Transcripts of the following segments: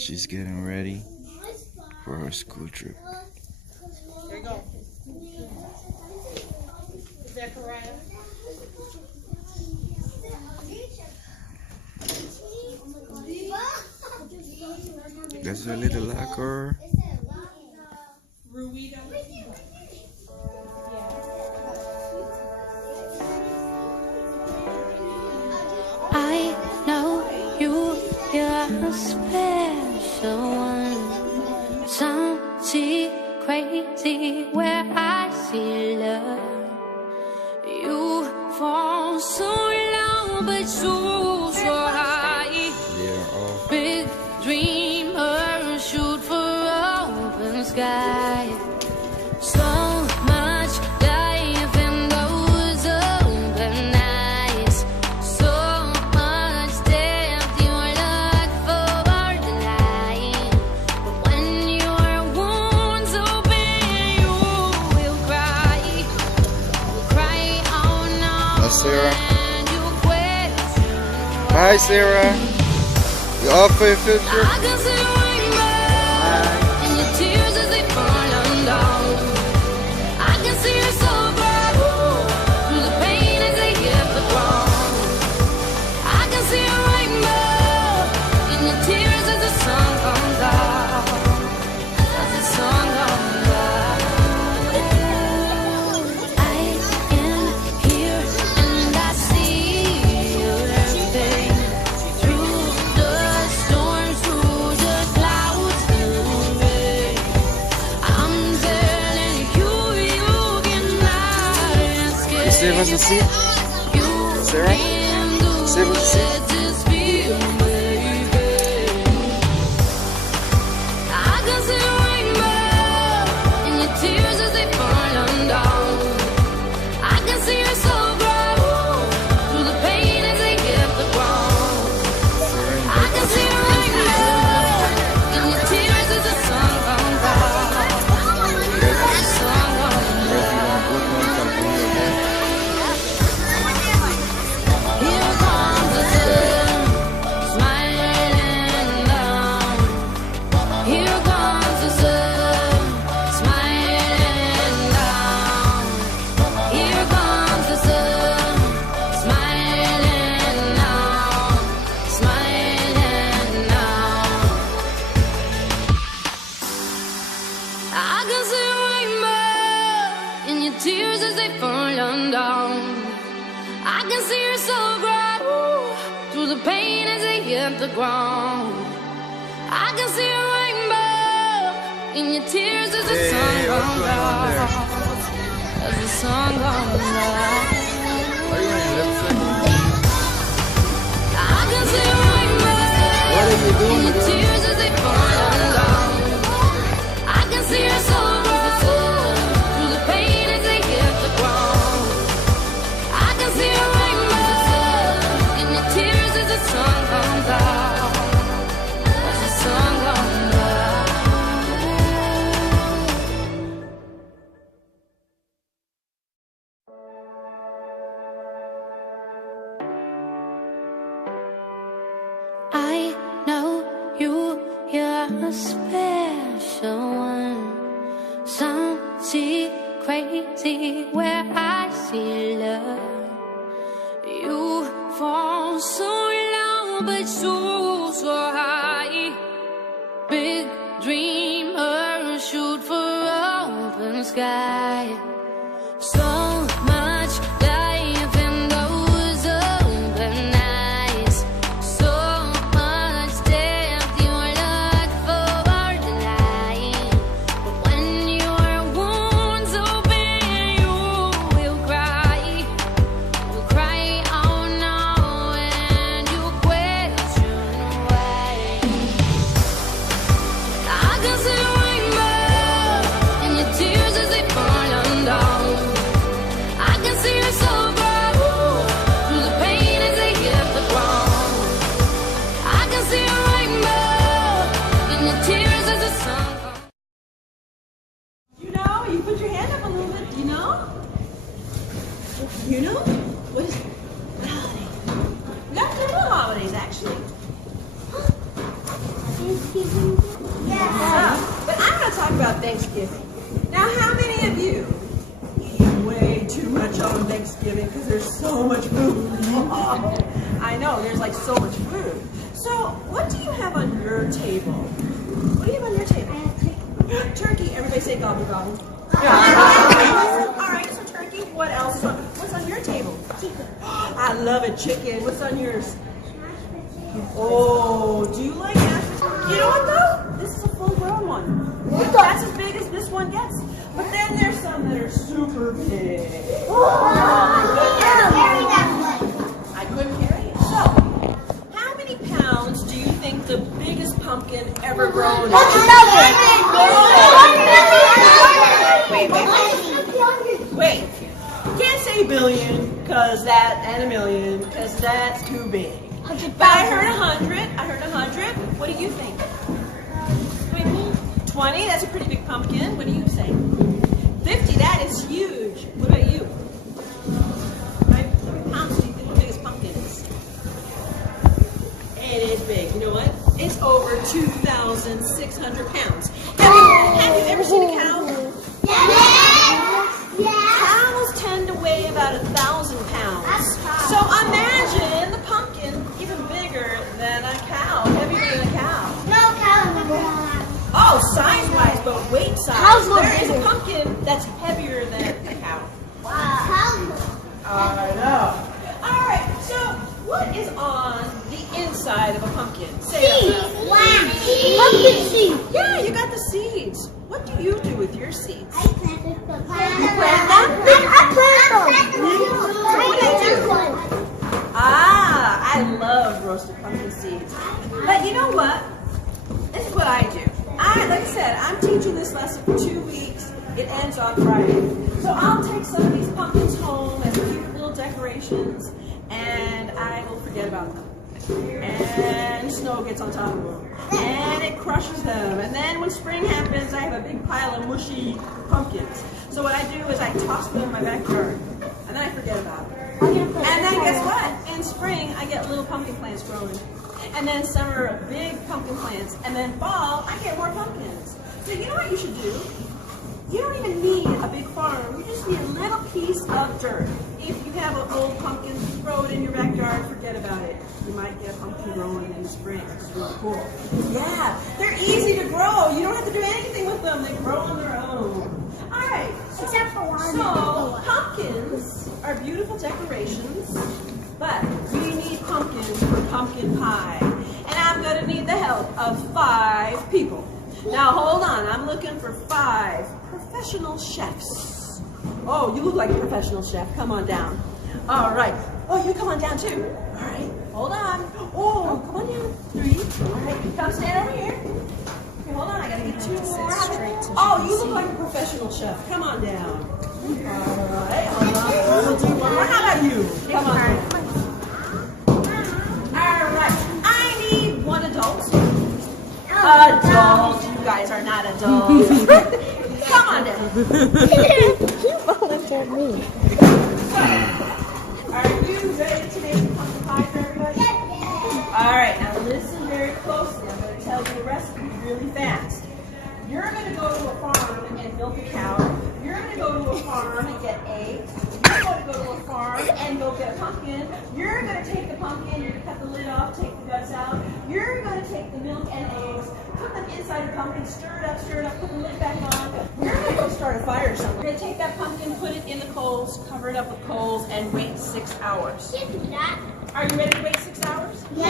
She's getting ready for her school trip. There you go. Is that correct? That's her little locker. I know you're a special one. Something crazy where I see love. You fall so low, but so high. Big dreamer, shoot for open sky. So much life in those open eyes. So much depth, you look for the light. But when your wounds open, you will cry. You'll cry, oh no. That's Sarah. And you question why. Hi, Sarah. You off for your field trip? I can see a rainbow and your tears as they fall down. I can see your soul bright through the pain as they hit the ground. I can see a rainbow in your tears as the sun comes out. As the sun comes out. I am here and I see everything through the storms, through the clouds, through the rain. I'm telling you, you cannot escape. You see what's the seat? You Sarah? can do See what's the seat? it, just feel, baby. I can see a rainbow in your tears as they fall down. I can see your soul grow through the pain as they hit the ground. I can see a rainbow in your tears as the sun comes out. As the sun comes out. Here comes the sun, smiling down. Here comes the sun, smiling down. Here comes the sun, smiling down, smiling down. I can see a rainbow in your tears as they fall down. I can see your soul grow through the pain as they hit the ground. I can see a rainbow in your tears as the sun comes out. As the sun comes out. I can see a rainbow in your tears as they fall down. I can see your soul grow through the pain as they hit the ground. I can see a rainbow in your tears as the sun comes out. As the sun comes out. I know you're a special one. Something crazy where I see love. You fall so low, but so high. Big dreamer, shoot for open sky. So much life in those open eyes. So much depth, you look for the light. But when your wounds open, you will cry. You'll cry, oh no, and you question why. I can see a rainbow in your tears as they fall down. I can see your soul grow through the pain as they hit the ground. I can see a rainbow in your tears as the sun comes. You know, you put your hand up a little bit, you know? You know? What is it? What holiday? We got several holidays, actually. Thanksgiving. But I'm going to talk about Thanksgiving. Now, how many of you eat way too much on Thanksgiving because there's so much food? I know, there's like so much food. So, what do you have on your table? What do you have on your table? Turkey. Everybody say gobble gobble. All right, so turkey. What else? What's on your table? Chicken. I love it, chicken. What's on yours? Oh, do you like that? You know what though? This is a full-grown one. That's as big as this one gets. But then there's some that are super big. I couldn't carry it. So, how many pounds do you think the biggest pumpkin ever grown is? Wait. You can't say billion, because that, and a million, because that's too big. But I heard 100. I heard 100. What do you think? 20? That's a pretty big pumpkin. What do you say? 50? That is huge. What about you? How many pounds do you think the biggest pumpkin is? It is big. You know what? It's over 2,600 pounds. Have you ever seen a cow? Cows tend to weigh about 1,000 pounds. So imagine the pumpkin even bigger than a cow, heavier than a cow. Oh, size-wise, but weight-size. There is a pumpkin that's heavier than a cow. Wow. I know. All right, so what is on the inside of a pumpkin? Say it. Pumpkin seeds. Yeah, you got the seeds. What do you do with your seeds? I plant them. You plant them? What do you do? Ah, I love roasted pumpkin seeds. But you know what? This is what I do. Like I said, I'm teaching this lesson for 2 weeks. It ends on Friday. So I'll take some of these pumpkins home as cute little decorations, and I will forget about them. And snow gets on top of them. And it crushes them. And then when spring happens, I have a big pile of mushy pumpkins. So what I do is I toss them in my backyard. And then I forget about them. And then guess what? In spring, I get little pumpkin plants growing. And then summer, big pumpkin plants. And then fall, I get more pumpkins. So you know what you should do? You don't even need a big farm. You just need a little piece of dirt. If you have an old pumpkin, throw it in your backyard, forget about it. You might get a pumpkin growing in the spring. It's really cool. Yeah, they're easy to grow. You don't have to do anything with them. They grow on their own. All right. Except for one. So pumpkins are beautiful decorations, but we need pumpkins for pumpkin pie. And I'm going to need the help of 5 people. Now hold on, I'm looking for 5 professional chefs. Oh, you look like a professional chef. Come on down. All right. Oh, you come on down too. All right. Hold on. Oh, come on down. 3. All right. Come stand over here. Okay, hold on. I gotta get 2 more. Oh, you look like a professional chef. Come on down. All right. Hold on. We'll do 1 more. How about you? Come on down. All right. I need 1 adult. Adults. You guys are not adults. Come on down. You volunteered me. Are you ready to make the pumpkin pie for everybody? All right, now listen very closely. I'm going to tell you the recipe really fast. You're going to go to a farm and milk a cow. You're going to go to a farm and get eggs. You're going to go to a farm and go get a pumpkin. You're going to take the pumpkin, you're going to cut the lid off, take the guts out. You're going to take the milk and eggs, put them inside the pumpkin, stir it up, put the lid back on. You're going to go start a fire somewhere. You're going to take that pumpkin, put it in the coals, cover it up with coals, and wait 6 hours. Are you ready to wait 6 hours? Yes!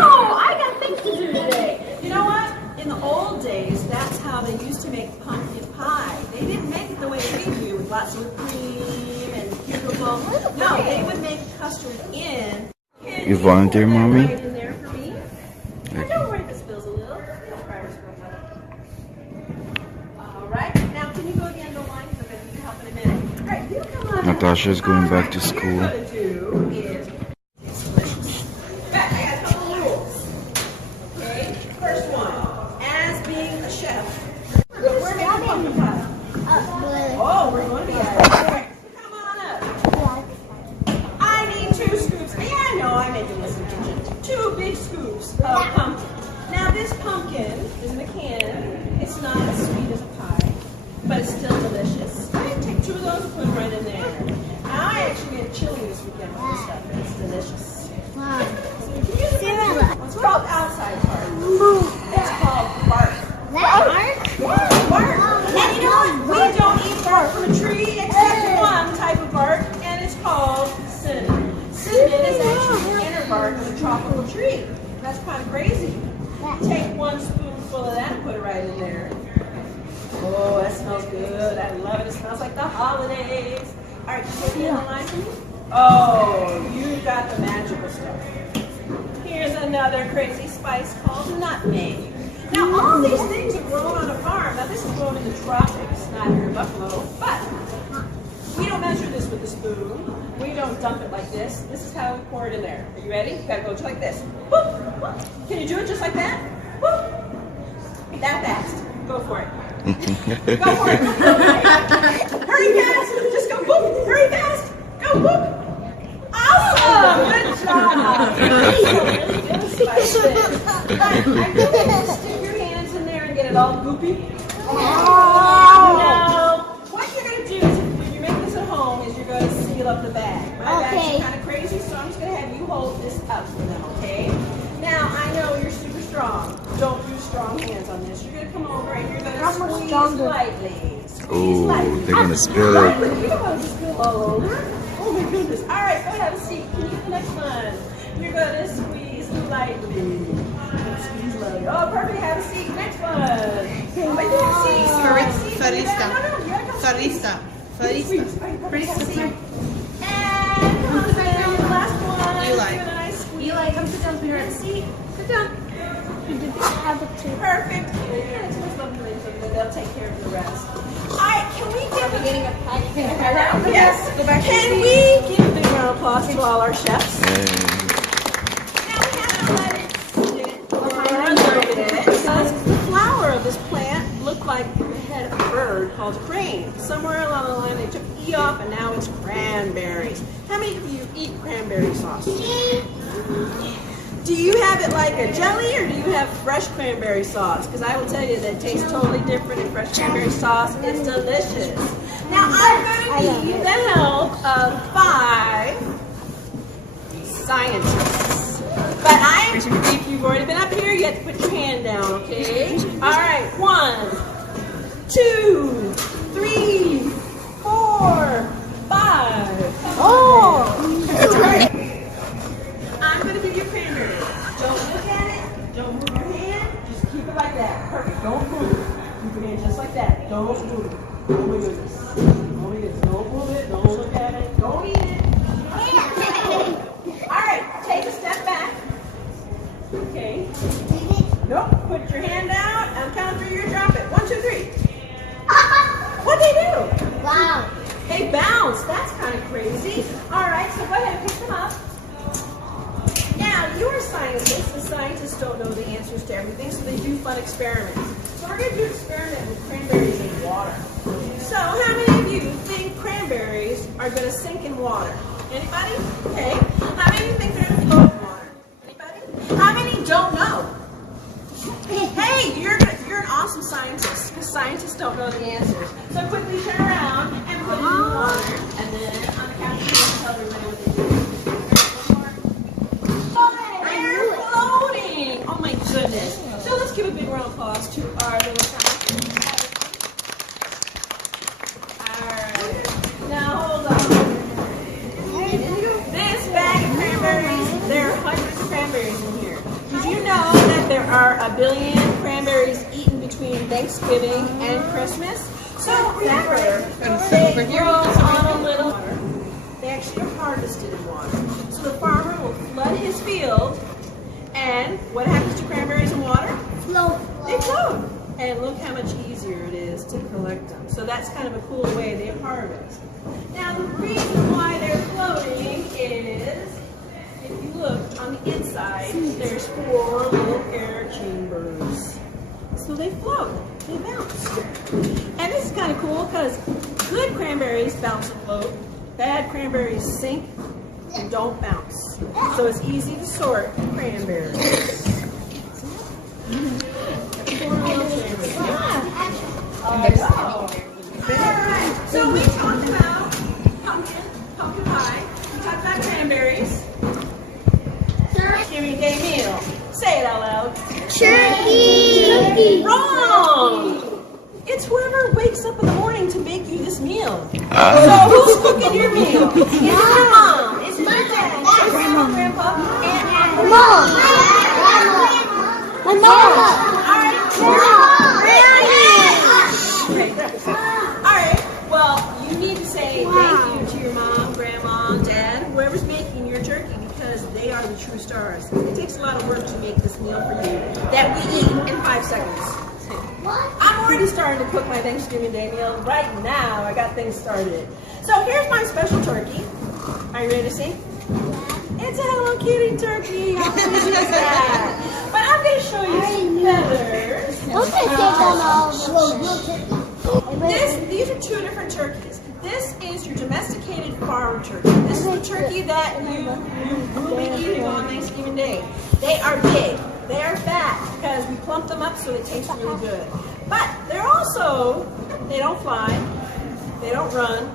Oh, I got things to do today. You know what? In the old days, that's how they used to make pumpkin pie. They didn't make it the way we do with lots of cream and beautiful. No, they would make custard in. You volunteer, Mommy? Right in there for me. Okay. Don't worry if it spills a little. All right. Now, can you go to the end of the line? Because I'm going to need your help in a minute. All right, you come on. Natasha's going back to school. What you're going to do is it's delicious. I got a couple rules. Okay. First one, as being a chef, we're making pumpkin pie. Oh, we're going to be at it. Come on up. I need 2 scoops. Yeah, I know, I make it listen to 2 big scoops of pumpkin. Now this pumpkin tin, is in a can. It's not as sweet as a pie, but it's still delicious. I take 2 of those and put them right in there. I actually made chili this weekend with this stuff, and it's delicious. Wow. So we can use it. What's called outside part? It's called bark. Bark? Yeah, bark. And you know what? We don't eat bark from a tree except one type of bark, and it's called cinnamon. Cinnamon is actually the inner bark of a tropical tree. That's kind of crazy. Take 1 spoonful of that and put it right in there. Oh, that smells good. I love it. It smells like the holidays. All right, can you line for me? Oh, you got the magical stuff. Here's another crazy spice called nutmeg. Now, all these things are grown on a farm. Now, this is grown in the tropics, not here in Buffalo, but we don't measure this with a spoon. We don't dump it like this. This is how we pour it in there. Are you ready? You gotta go just like this. Whoop, whoop. Can you do it just like that? Whoop. That fast. Go for it. Go for it. Hurry fast. Just go whoop. Hurry fast. Go whoop. Awesome. Good job. Really good spice this. I think you can stick your hands in there and get it all goopy. Now, what you're going to do is, if you make this at home, is you're going to seal up the bag. My bags are kind of crazy, so I'm just going to have you hold this up for them, okay? Now, I know you're super strong. Don't use strong hands on this. You're going to come over and you're going to squeeze lightly. Oh, they're going to spill it. You don't want to spill all over. Oh my goodness. All right, go have a seat. Can you get the next one? You're going to squeeze lightly. Squeeze lightly. Oh, perfect. Have a seat. Next one. Oh, wait, have a seat. Farista. Farista. And come on, the last one. Eli. Eli, come sit down here and seat. Sit down. Perfect. They'll take care of the rest. All right, can we give beginning of pie? Yes. Go back. Can we give a big round of applause to all our chefs? Yeah. Now we have to let it sit for a little bit because the flower of this plant looked like the head of a bird called a crane. Somewhere along the line they took E off and now it's cranberries. How many of you eat cranberry sauce? Do you have it like a jelly or do you have fresh cranberry sauce? Because I will tell you that it tastes totally different and fresh cranberry sauce is delicious. Now I'm going to need the help of 5 scientists. But if you've already been up here, you have to put your hand down, okay? All right, 1, 2, 3, 4, 5. Oh! That's right. I'm going to give you a cranberry. Don't look at it. Don't move your hand. Just keep it like that. Perfect. Don't move. Keep your hand just like that. Don't move it. Oh my goodness. Oh my goodness. Don't move it. Don't look at it. Don't eat it. All right. Take a step back. Okay. Nope. Put your hand out. I'm counting 3. You drop it. 1, 2, 3. What'd they do? Wow. They bounced. That's kind of crazy. All right. So go ahead and pick them up. Now, you're scientists. The scientists don't know the answers to everything, so they do fun experiments. So we're going to do an experiment with cranberries in water. So how many of you think cranberries are going to sink in water? Anybody? Okay. How many of you think they're going to float in water? Anybody? How many don't know? Hey, you're an awesome scientist, because scientists don't know the answers. So quickly turn around and put it in the water, and then on the count of 3, tell everybody what they do. Oh my goodness. So let's give a big round of applause to our little scientists. Alright. Now hold on. This bag of cranberries, there are hundreds of cranberries in here. Did you know that there are 1 billion cranberries eaten between Thanksgiving and Christmas? So remember, they grow on a little water. They actually are harvested in water. So the farmer will flood his field. And what happens to cranberries in water? Float. They float. And look how much easier it is to collect them. So that's kind of a cool way they harvest. Now the reason why they're floating is, if you look on the inside, there's 4 little air chambers. So they float. They bounce. And this is kind of cool because good cranberries bounce and float. Bad cranberries sink and don't bounce. So it's easy to sort cranberries. Wrong! It's whoever wakes up in the morning to make you this meal. So who's cooking your meal? Is it your mom? Is it your dad? Is it grandma, grandpa, aunt, uncle? Mom. My mom. All right. All right. Well, you need to say thank you to your mom, grandma, dad, whoever's making your turkey, because they are the true stars. It takes a lot of work to make this meal for you that we eat in 5 seconds. I'm already starting to cook my Thanksgiving Day meal right now. I got things started. So here's my special turkey. Are you ready to see? It's a Hello Kitty turkey. How crazy is that? But I'm going to show you some feathers. These are 2 different turkeys. This is your domesticated farm turkey. This is the turkey that you will be eating on Thanksgiving Day. They are big. They are fat because we plump them up so they taste really good. But they're also, they don't fly, they don't run,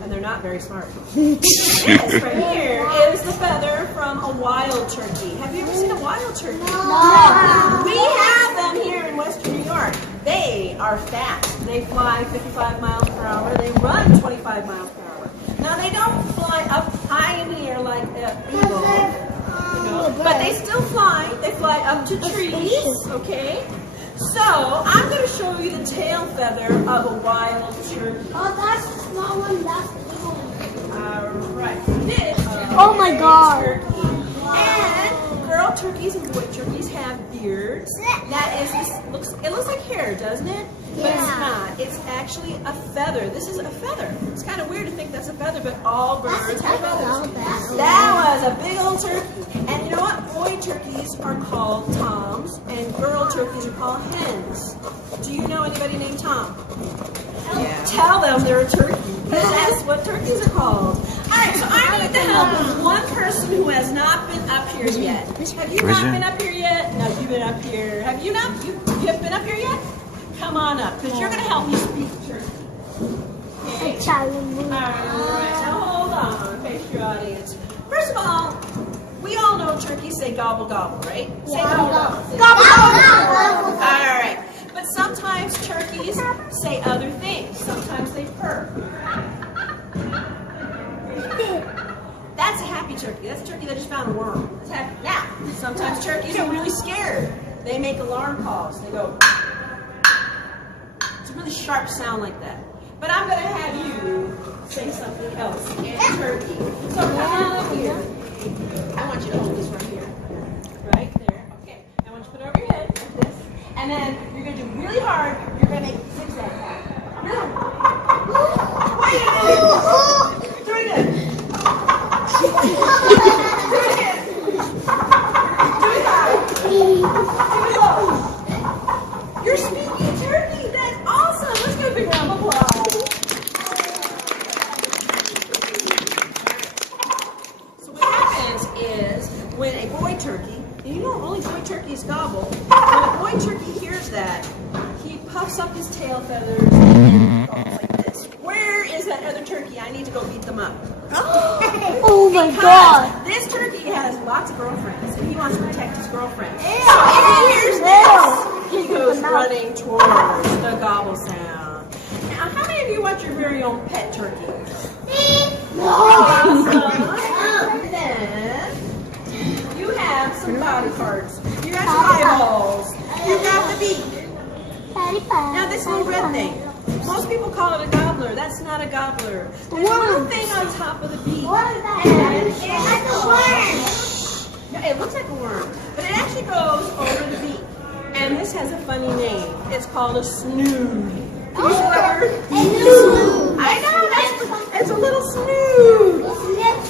and they're not very smart. This right here is the feather from a wild turkey. Have you ever seen a wild turkey? No. We have them here in Western New York. They are fat. They fly 55 miles per hour. They run 25 miles per hour. Now they don't fly up high in the air like an eagle. But they still fly. They fly up to trees, okay? So, I'm going to show you the tail feather of a wild turkey. Oh, that's the small one. That's the big one. Alright. This Oh my God. turkey. And girl turkeys and boy turkeys have beards. That is, it looks like hair, doesn't it? But it's not. It's actually a feather. This is a feather. It's kind of weird to think that's a feather, but all birds have feathers. That was a big old turkey. And you know what? Boy turkeys are called toms, and girl turkeys are called hens. Do you know anybody named Tom? Yeah. Tell them they're a turkey, because that's what turkeys are called. Alright, so I need the help of one person who has not been up here yet. Have you not been up here yet? No, you've been up here. Have you not? You have been up here yet? Come on up, because you're going to help me speak turkey. Okay? Alright, now hold on, face your audience. First of all, we all know turkeys say gobble gobble, right? Say gobble gobble. Gobble gobble! Alright, but sometimes turkeys say other things. Sometimes they purr. That's a happy turkey. That's a turkey that just found a worm. That's happy. Now, sometimes turkeys are really scared. They make alarm calls. They go. It's a really sharp sound like that. But I'm going to have you say something else in turkey. So come on up here. I want you to hold this right here. Right there. Okay. I want you to put it over your head like this. And then you're going to do really hard. You're going to make zigzag pattern. Really? Why are you doing it? Do it again. Do it again. Do it high. Do it low. You're speaking turkey. That's awesome. Let's give a big round of applause. So what happens is when a boy turkey, and you know only boy turkeys gobble, when a boy turkey hears that, he puffs up his tail feathers and goes like this. Where is that other turkey? I need to go beat them up. Oh my God. This turkey has lots of girlfriends, and he wants to protect his girlfriends. So if he hears this, he goes running towards the gobble sound. Now, how many of you want your very own pet turkey? Awesome. Then you have some body parts. You got some eyeballs. You got the beak. Now this little red thing. Most people call it a gobbler. That's not a gobbler. There's a little thing on top of the beak. And it's like a worm. No, it looks like a worm, but it actually goes over the beak. And this has a funny name. It's called a snood. Can you say that word? I know, it's a little snood.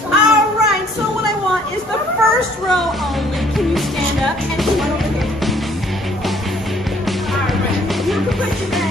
All right, so what I want is the first row only. Can you stand up and come on over here? All right, you can put your bag.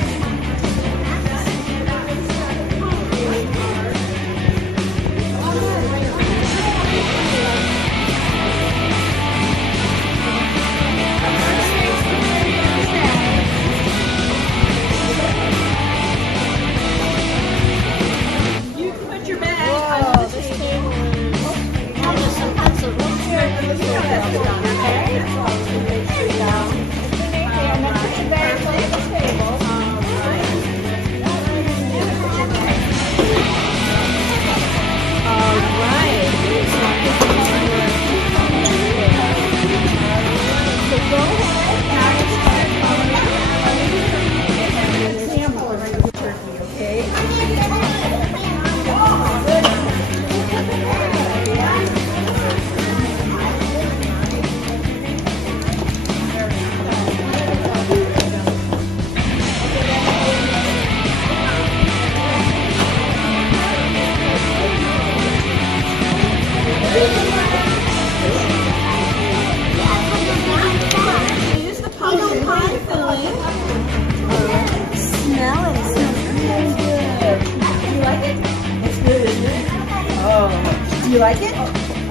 Do you like it?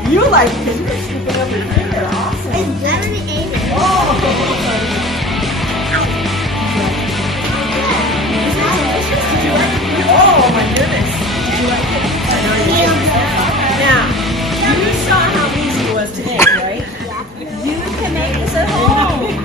You like it because you're scooping up your finger. Awesome. It's better than Aiden. Did you like it? Oh my goodness. Did you like it? I know you did. Now, you saw how easy it was to make, right? You can make this at home.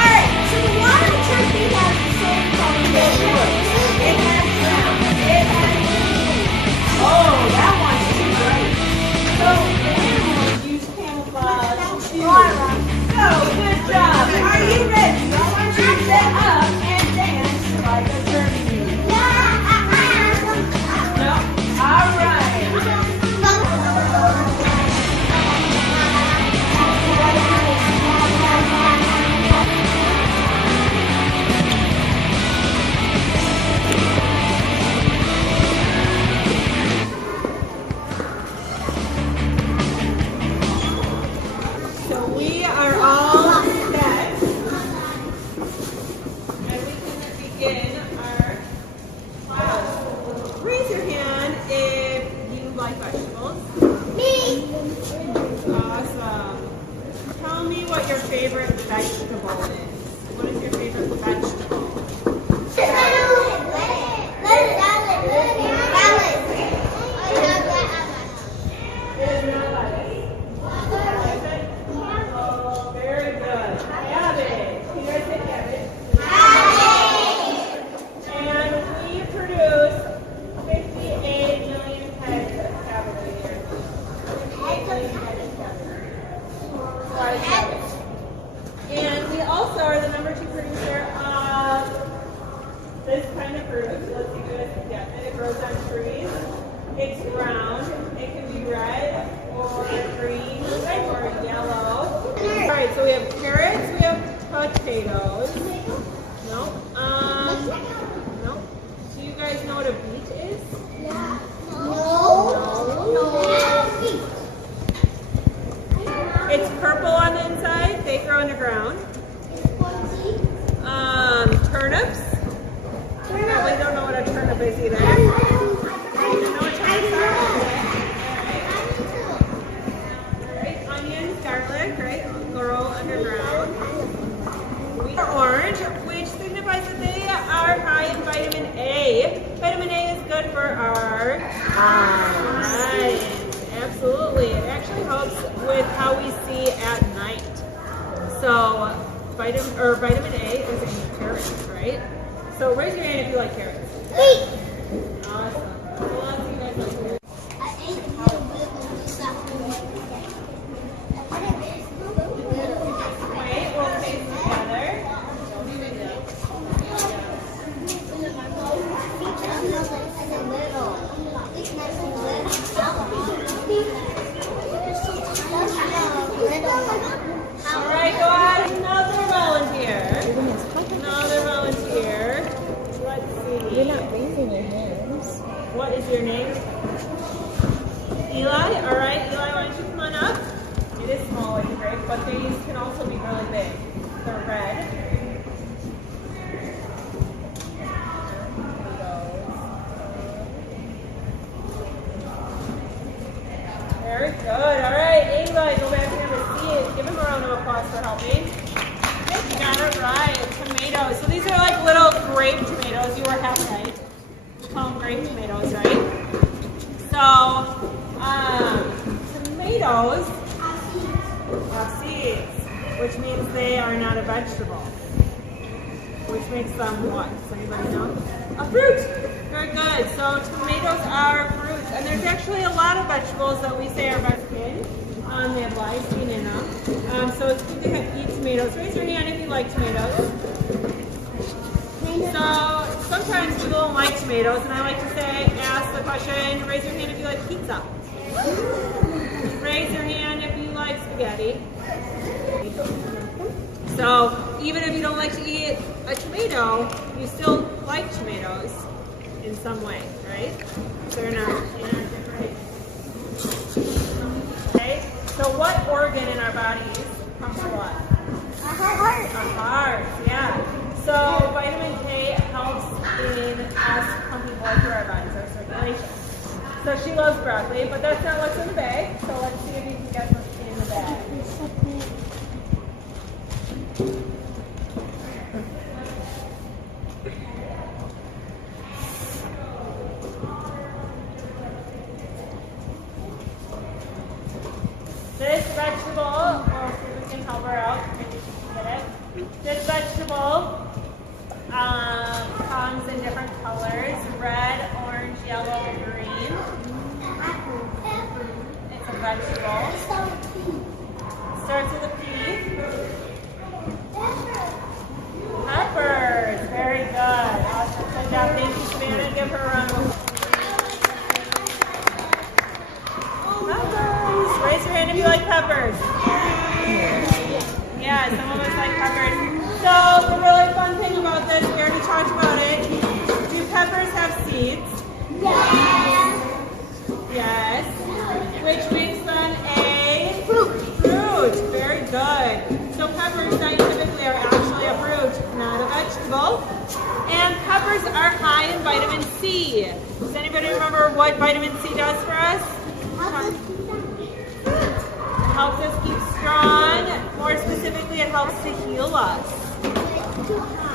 Alright, so the water turkey has the same color as yours. It has brown. It has blue. Oh, that one's too bright. So the animals use camouflage too. So good job. Are you ready? I want you to get up and dance like a turkey. No? Alright. So we are all set, and we can begin our class. Raise your hand if you like vegetables. Me. Awesome. Tell me what your favorite vegetable is. What is your favorite vegetable? Oh, very good. Cabbage. Can you guys say cabbage? And we produce 58 million heads of cabbage a year. 58 million heads of cabbage. Large cabbage. And we also are the #2 producer of this kind of fruit. Let's see if you guys can get it. It grows on trees. It's round. It can be red or green or yellow. Alright, so we have carrots, we have potatoes. No. No. Do you guys know what a beet is? It's purple on the inside. They grow underground. Turnips. Probably don't know what a turnip is either. You know what turnips are? Right. Onions, garlic, right? Grow underground. We are orange, which signifies that they are high in vitamin A. Vitamin A is good for our eyes. Absolutely. It actually helps with how we see at night. So vitamin A is in carrots, right? So raise your hand if you like carrots. Awesome. Well, let's see you guys like carrots. Wait, we'll taste together. All right, go ahead. Another volunteer. Let's see. You're not raising your hands. What is your name? Eli? All right, Eli, why don't you come on up? It is small like a grape, but these can also be really big. They're red. Very good. All right, Eli, go back here and see it. Give him a round of applause for helping. You got it right. Tomatoes. So these are like little grape tomatoes. You were half right. We call them grape tomatoes, right? So, tomatoes have seeds, which means they are not a vegetable. Which makes them what? Does anybody know? A fruit. Very good. So tomatoes are fruits, and there's actually a lot of vegetables that we say are vegetable. They have lysine in them. So it's good to eat tomatoes. Raise your hand if you like tomatoes. So sometimes people don't like tomatoes, and I like to ask the question, raise your hand if you like pizza. Raise your hand if you like spaghetti. So even if you don't like to eat a tomato, you still like tomatoes in some way, right? They're not different. Okay, so what organ in our bodies So vitamin K helps in us pumping blood through our bodies, our circulation. So she loves broccoli, but that's not what's in the bag. So let's see if you can guess what's in the bag. This vegetable, we'll see if we can help her out. Maybe she can get it. This vegetable comes in different colors: red, orange, yellow, green. It's a vegetable. Starts with a P. Peppers. Very good. Awesome. Good job. Thank you, Savannah. Give her a round of applause. Peppers. Raise your hand if you like peppers. Yeah, some of us like peppers. So the really fun thing about this, we already talked about it. Do peppers have seeds? Yes. Yes. Which makes them a fruit. Very good. So peppers scientifically are actually a fruit, not a vegetable. And peppers are high in vitamin C. Does anybody remember what vitamin C does for us? It helps us keep strong. More specifically, it helps to heal us.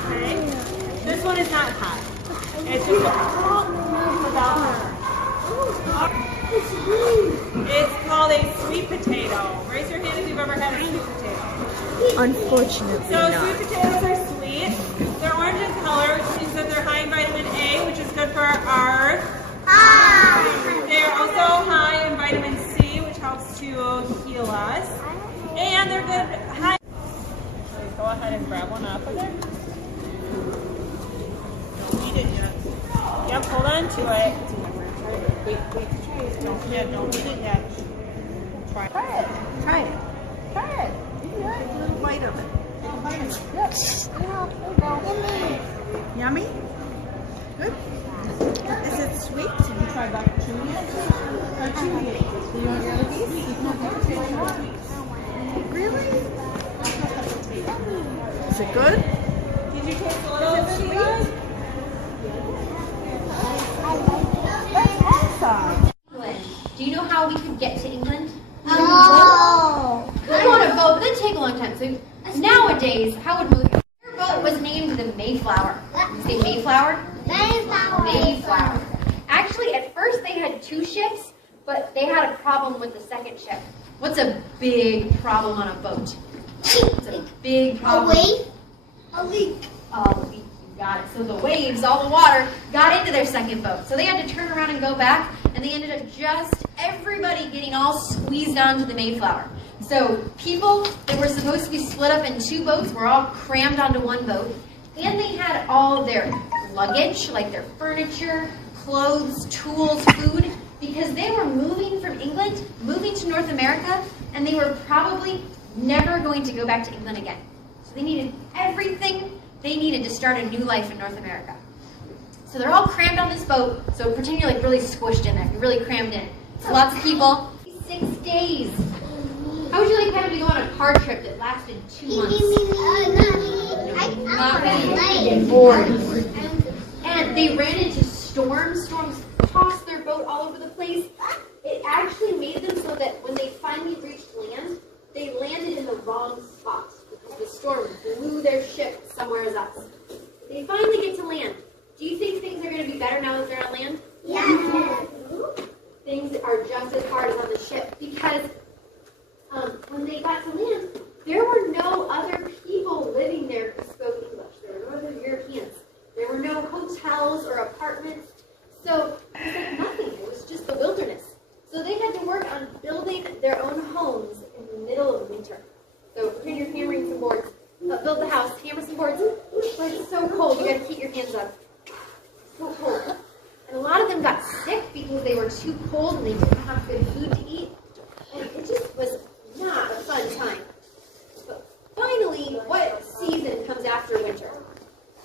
Okay? This one is not hot. It's just without her. It's called a sweet potato. Raise your hand if you've ever had a sweet potato. Unfortunately So not. sweet potatoes are sweet. They're orange in color, which means that they're high in vitamin A, which is good for our They're also high in vitamin C, which helps to heal us. And they're good high. Go ahead and grab one off of there. Don't eat it yet. Yep, hold on to it. Wait. Don't eat it yet. Try it. Try it. You can do it. A little bite of it. Take a bite of it. Yep. Yummy? Good. Is it sweet? So you try about chewing it? Or chewing it? Do you want the other piece? Really? Is it good? Did you taste a little sweet? That's awesome. Do you know how we could get to England? No. We go on a boat, but it'd take a long time. So nowadays, how would we? Their boat was named the Mayflower. Say Mayflower? Mayflower. Actually, at first they had 2 ships, but they had a problem with the second ship. What's a big problem on a boat? It's a big problem. A leak. A leak. You got it. So the waves, all the water, got into their second boat. So they had to turn around and go back, and they ended up just everybody getting all squeezed onto the Mayflower. So people that were supposed to be split up in 2 boats were all crammed onto one boat, and they had all their luggage, like their furniture, clothes, tools, food, because they were moving from England, moving to North America, and they were probably never going to go back to England again. So they needed everything they needed to start a new life in North America. So they're all crammed on this boat, so pretend you're like really squished in there, you're really crammed in. So lots of people, 6 days. How would you like having to go on a car trip that lasted 2 months? Not really. Get bored. And they ran into storms. Storms tossed their boat all over the place. It actually made them so that when they finally reached land, they landed in the wrong spot because the storm blew their ship somewhere else. They finally get to land. Do you think things are going to be better now that they're on land? Yes. Things are just as hard as on the ship because when they got to land, there were no other people living there who spoke English. There were no other Europeans. There were no hotels or apartments. So it was like nothing. It was just the wilderness. So they had to work on building their own homes in the middle of winter. So pretend you're hammering some boards. Build the house, hammer some boards. But it's so cold. You got to keep your hands up. So cold. And a lot of them got sick because they were too cold and they didn't have good food to eat. And it just was not a fun time. But finally, what season comes after winter?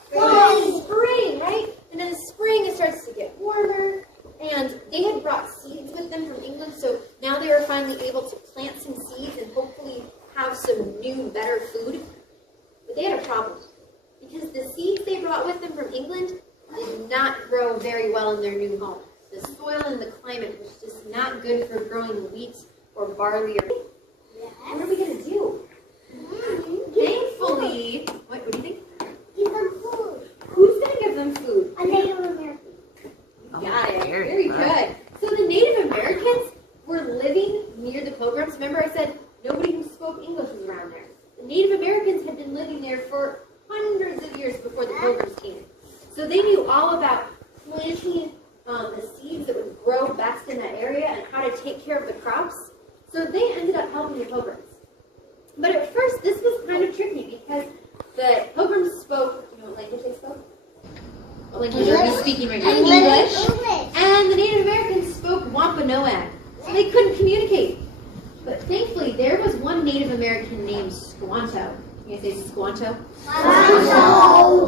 Spring, right? And in the spring, it starts to get warmer. And they had brought seeds with them from England, so now they were finally able to plant some seeds and hopefully have some new, better food. But they had a problem because the seeds from England did not grow very well in their new home. The soil and the climate was just not good for growing wheat or barley. What are we going to do? Thankfully, what do you think? Give them food. Who's going to give them food? A Native American. Got it. Very good. So the Native Americans were living near the Pilgrims. Remember I said nobody who spoke English was around there. The Native Americans had been living there for hundreds of years before the Pilgrims came. So they knew all about planting the seeds that would grow best in that area and how to take care of the crops. So they ended up helping the Pilgrims. But at first, this was kind of tricky because the Pilgrims spoke, you know what language they spoke? What language are we speaking right now? English. And the Native Americans spoke Wampanoag. So they couldn't communicate. But thankfully, there was one Native American named Squanto. You guys say Squanto?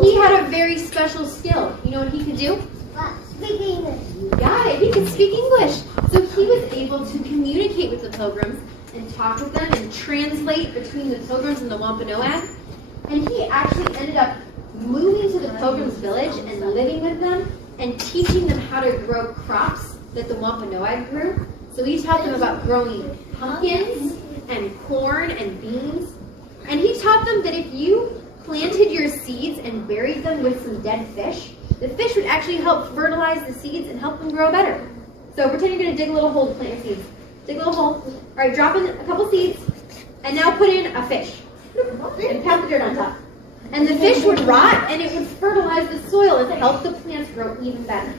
He had a very special skill. You know what he could do? Speak English. You got it. He could speak English. So he was able to communicate with the Pilgrims and talk with them and translate between the Pilgrims and the Wampanoag. And he actually ended up moving to the Pilgrims' village and living with them and teaching them how to grow crops that the Wampanoag grew. So he taught them about growing pumpkins and corn and beans. And he taught them that if you planted your seeds and buried them with some dead fish, the fish would actually help fertilize the seeds and help them grow better. So pretend you're going to dig a little hole to plant your seeds. Dig a little hole. All right, drop in a couple seeds. And now put in a fish. And pat the dirt on top. And the fish would rot and it would fertilize the soil and help the plants grow even better.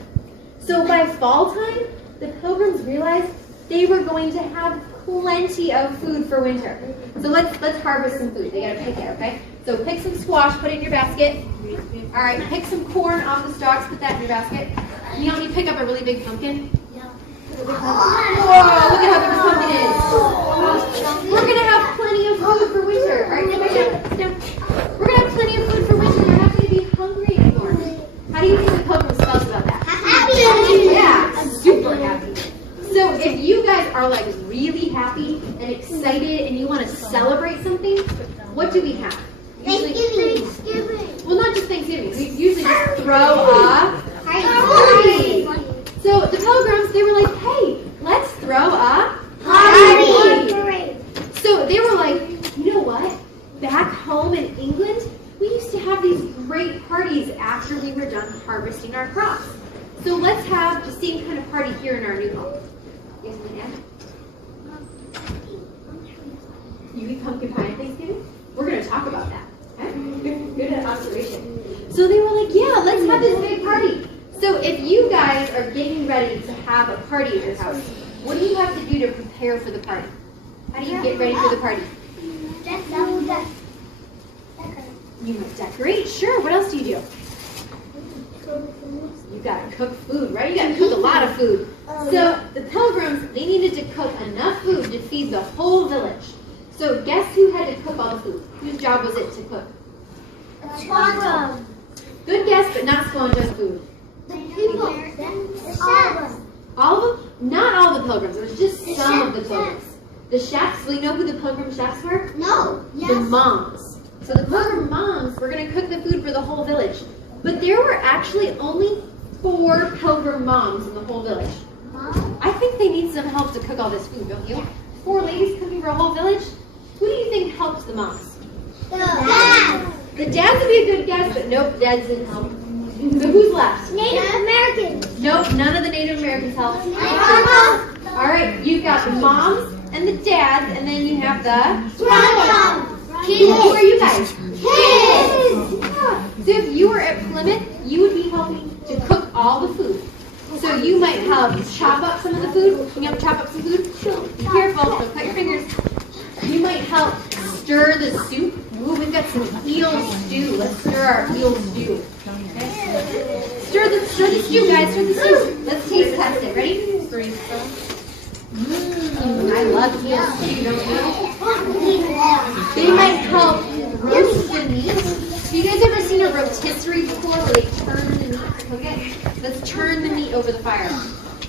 So by fall time, the Pilgrims realized they were going to have plenty of food for winter. So let's harvest some food. They gotta pick it, okay? So pick some squash, put it in your basket. All right, pick some corn off the stalks, put that in your basket. You don't need to pick up a really big pumpkin. Whoa, look at how big this pumpkin is. We're gonna have plenty of food for winter. All right, sit down. We're gonna have plenty of food for winter. We're not gonna be hungry anymore. How do you think the Pilgrims felt about that? Happy. Yeah, super happy. So if you guys are like really happy and excited and you want to celebrate something, what do we have? Thanksgiving. Well, not just Thanksgiving. We usually just throw a party. So the Pilgrims, they were like, hey, let's throw a party. So they were like, you know what? Back home in England, we used to have these great parties after we were done harvesting our crops. So let's have the same kind of party here in our new home. You guys want to add? You eat pumpkin pie at Thanksgiving? We're going to talk about that. Okay? Good observation. So they were like, yeah, let's have this big party. So if you guys are getting ready to have a party at your house, what do you have to do to prepare for the party? How do you get ready for the party? You decorate? Sure. What else do you do? You gotta cook food, right? You gotta cook a lot of food. So the Pilgrims, they needed to cook enough food to feed the whole village. So guess who had to cook all the food? Whose job was it to cook? Squanto. Good guess, but not Squanto's food. The people. The chefs. All of them? Not all the Pilgrims. It was just some of the Pilgrims. The chefs, we know who the Pilgrim chefs were? No. Yes. The moms. So the Pilgrim moms were going to cook the food for the whole village. But there were actually only 4 Pilgrim moms in the whole village. I think they need some help to cook all this food, don't you? 4 ladies cooking for a whole village? Who do you think helps the moms? The dad. The dads would be a good guess, but nope, dads didn't help. So who's left? Native Americans. Nope, none of the Native Americans helped. All right, you've got the moms and the dads, and then you have the kids. Who are you guys? Kids. Yeah. So if you were at Plymouth, you would be helping to cook all the food. So you might help chop up some of the food. Can you help chop up some food? Be careful, don't cut your fingers. You might help stir the soup. Ooh, we've got some eel stew. Let's stir our eel stew. Okay. Stir the stew, guys. Stir the stew. Let's taste test it. Ready? 3. I love eel stew, don't you? They might help roast the meat. Have you guys ever seen a rotisserie before where they turn the meat to cook it? Let's turn the meat over the fire.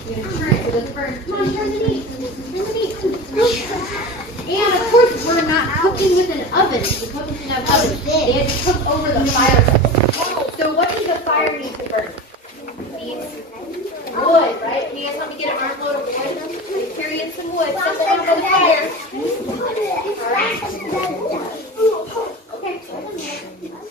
You're going to turn it so it doesn't burn. Come on, turn the meat. Turn the meat. And of course, we're not cooking with an oven. The Pilgrims didn't have ovens. They had to cook over the fire. So what does the fire need to burn? It needs wood, right? Can you guys help me get an armload of wood? Carry in some wood. Set that out by the fire. Okay.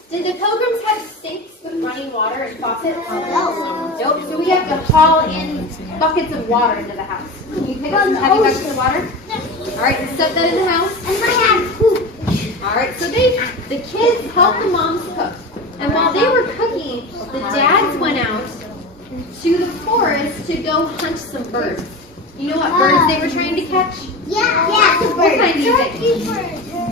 Did the pilgrims have sinks with running water and faucets? Nope. So we have to haul in buckets of water into the house. Can you pick up some heavy buckets of water? All right, set that in the house. All right, so the kids helped the moms cook. And while they were cooking, the dads went out to the forest to go hunt some birds. You know what birds they were trying to catch? What kind do you think?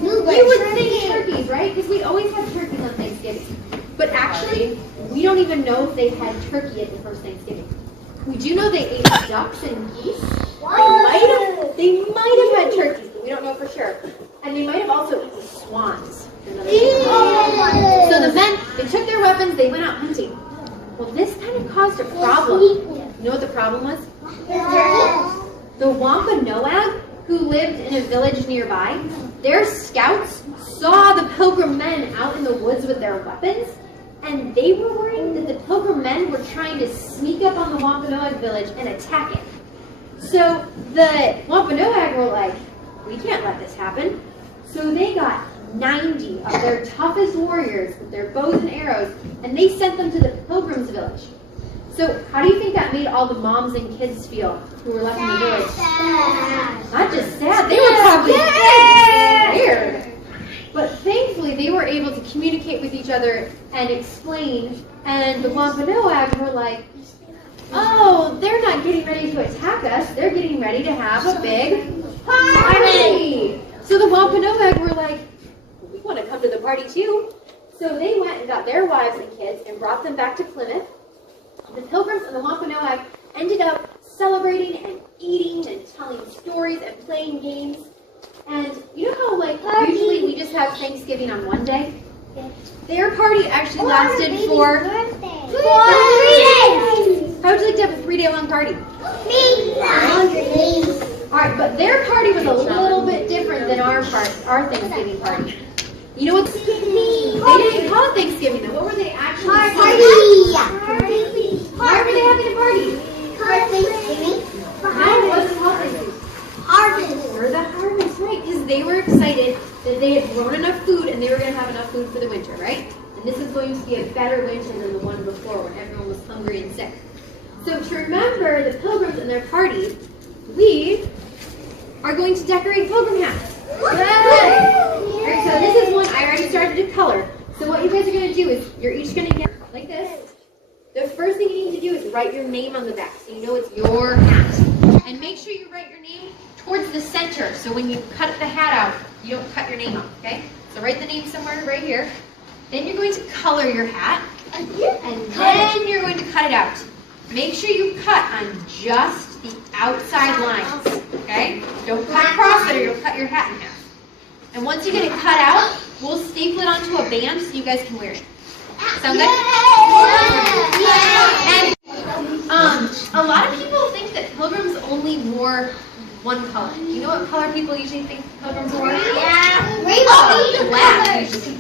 You would think turkeys, right? Because we always have turkeys on Thanksgiving. But actually, we don't even know if they had turkey at the first Thanksgiving. We do know they ate ducks and geese. They might have had turkeys, but we don't know for sure. And they might have also eaten swans. So the men, they took their weapons, they went out hunting. Well, this kind of caused a problem. You know what the problem was? The Wampanoag, who lived in a village nearby, their scouts saw the pilgrim men out in the woods with their weapons, and they were worried that the pilgrim men were trying to sneak up on the Wampanoag village and attack it. So the Wampanoag were like, we can't let this happen. So they got 90 of their toughest warriors with their bows and arrows, and they sent them to the pilgrims' village. So how do you think that made all the moms and kids feel who were left in the village? Not just sad, they were probably scared. But thankfully, they were able to communicate with each other and explain, and the Wampanoag were like, oh, they're not getting ready to attack us, they're getting ready to have a big party. So the Wampanoag were like, we want to come to the party too. So they went and got their wives and kids and brought them back to Plymouth. The pilgrims and the Wampanoag ended up celebrating and eating and telling stories and playing games. And you know how usually we just have Thanksgiving on one day? Their party actually lasted for 3 days. How would you like to have a 3-day-long party? Alright, but their party was a little bit different than our Thanksgiving party. You know what? They didn't call it Thanksgiving though. What were they actually celebrating? Why were they having a party? No, it wasn't called Thanksgiving. Harvest. For the harvest, right? Because they were excited that they had grown enough food and they were going to have enough food for the winter, right? And this is going to be a better winter than the one before when everyone was hungry and sick. So to remember the pilgrims and their party, we are going to decorate pilgrim hats. Alright, so this is one I already started to color. So what you guys are going to do is you're each going to get like this. The first thing you need to do is write your name on the back so you know it's your hat. And make sure you write your name towards the center so when you cut the hat out, you don't cut your name off, okay? So write the name somewhere right here. Then you're going to color your hat. And then you're going to cut it out. Make sure you cut on just the outside lines, okay? Don't cut across it or you'll cut your hat in half. And once you get it cut out, we'll staple it onto a band so you guys can wear it. Sound good? And a lot of people think that pilgrims only wore one color. You know what color people usually think pilgrims wore? Rainbow. Black usually.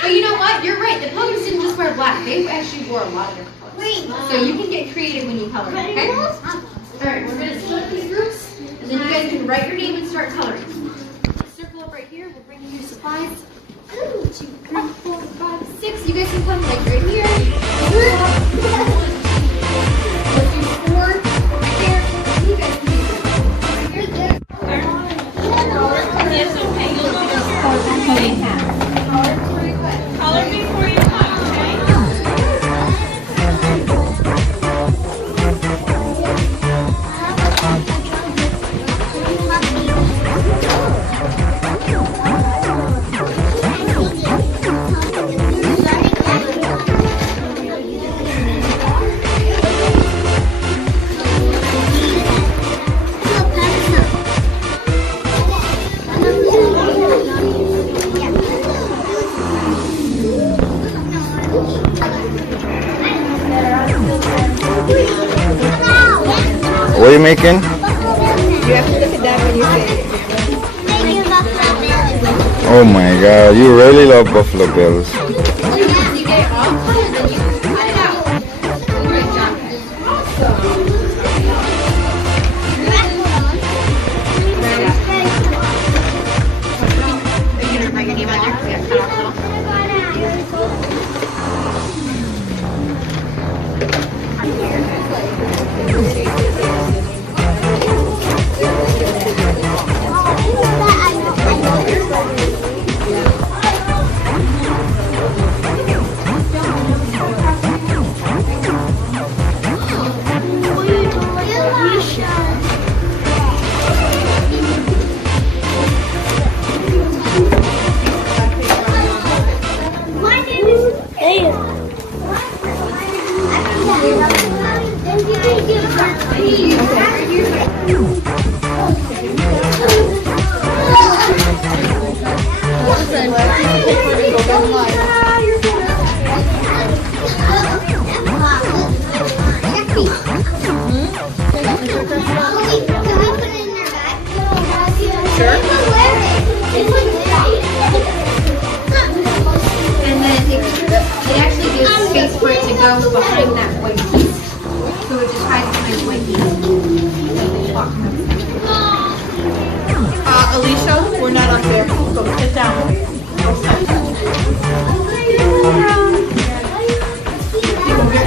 But you know what? You're right. The pilgrims didn't just wear black. They actually wore a lot of different colors. So you can get creative when you color, okay? Alright, we're going to split these groups, and then you guys can write your name and start coloring. Circle up right here. We'll bring you your supplies. 1, 2, 3, 4, 5, 6. You guys can come like right here. Let's do 4 right there. You guys can do right here. It's okay. You'll know your color pretty quick. Color before you come, okay? What are you making? You have to look at that when you say it. Oh my god, you really love Buffalo Bills. You get it all colored, then you can Are you gonna write your name on there? We got cut off a little. My name is Aya. And then it actually gives space for it to go behind that white piece. So it just hides behind the white piece. Alicia, we're not up there. So sit down.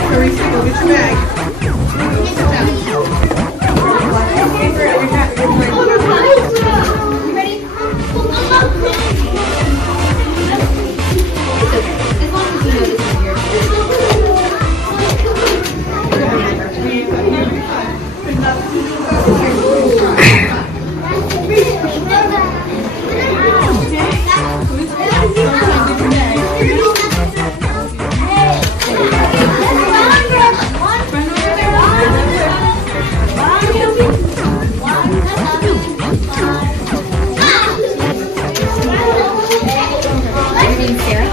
Teresa, go get your bag. Go sit down. As long as you know this is yours. Your name's Sarah?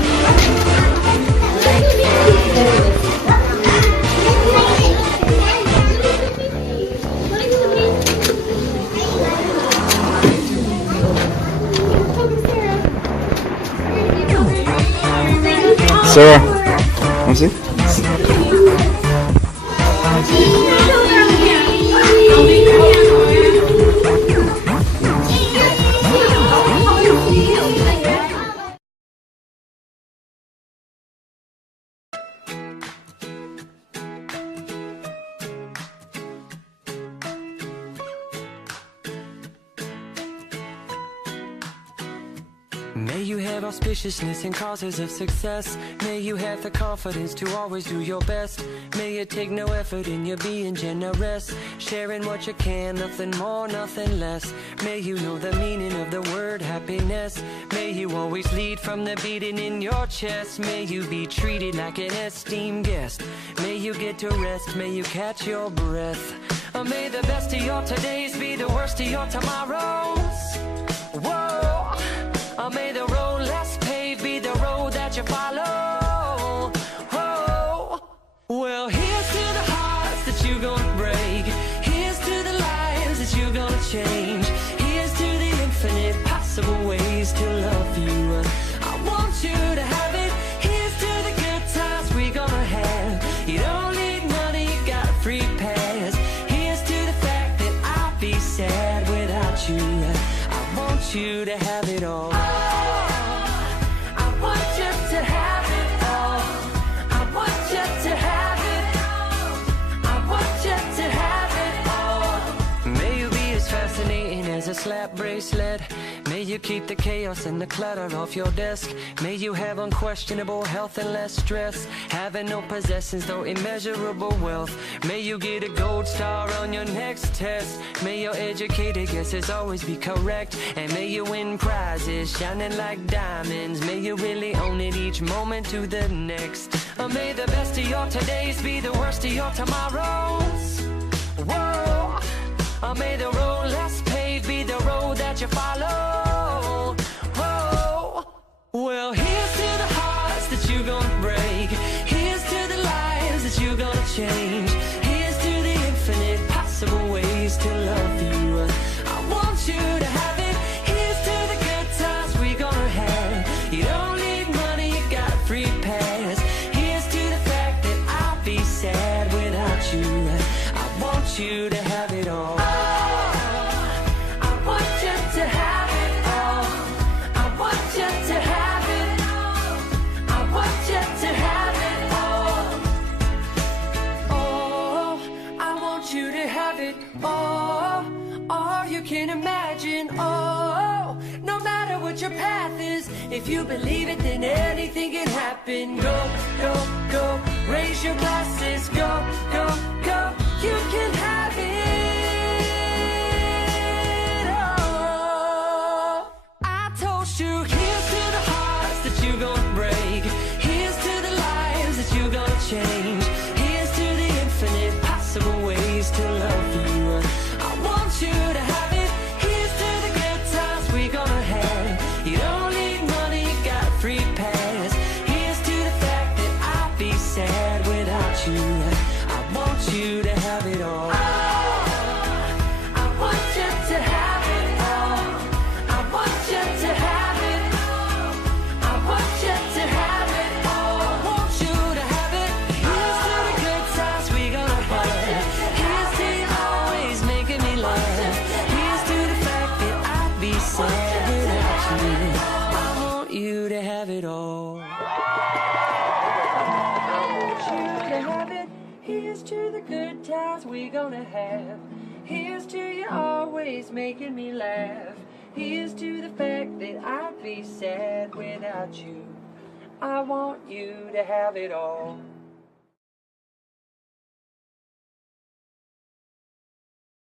Sarah, want to see? May you have auspiciousness and causes of success. May you have the confidence to always do your best. May you take no effort in your being generous, sharing what you can, nothing more, nothing less. May you know the meaning of the word happiness. May you always lead from the beating in your chest. May you be treated like an esteemed guest. May you get to rest, may you catch your breath. May the best of your todays be the worst of your tomorrows. Whoa. May the road less paved be the road that you follow. Oh, well, here's to the hearts that you're gonna break. Here's to the lives that you're gonna change. Here's to the infinite possible ways to love you. I want you to have it. Here's to the good times we're gonna have. You don't need money, you got a free pass. Here's to the fact that I'll be sad without you. I want you to have it all. As a slap bracelet, may you keep the chaos and the clutter off your desk. May you have unquestionable health and less stress, having no possessions though immeasurable wealth. May you get a gold star on your next test. May your educated guesses always be correct, and may you win prizes shining like diamonds. May you really own it each moment to the next. May the best of your todays be the worst of your tomorrows. Whoa. May the road less paved be the road that you follow. Oh, well, here's to the hearts that you're gonna break. Here's to the lives that you're gonna change. Here's to the infinite possible ways to love you. I want you to have it. Here's to the good times we're gonna have. You don't need money, you got a free pass. Here's to the fact that I'll be sad without you. you to have it all. I want you to have it all. I want you to have it all. I want you to have it all. Oh, I want you to have it all. All you can imagine. Oh, no matter what your path is, if you believe it, then anything can happen. Go, go, go, raise your glasses. Go, go, go, you can have it all. I told you, here's to the hearts that you gonna break. Here's to the lives that you gonna change. Here's to the infinite possible ways to love you. I want you to have it. Here's to the good times we gonna have. You don't need money, got a free pass. Here's to the fact that I'd be sad without you. I want you to have it all. I want you to have it all. I want you to have it all. I want you to have it all. I want you to have it. Here's to the good times we gonna have. Here's to you always making me laugh. Here's to the fact that I'd be sad without you. I want you to have it all. I want you to have it. Here's to the good times we gonna have. Here's to you always making me laugh. Here's to the fact that I'd be sad without you. I want you to have it all.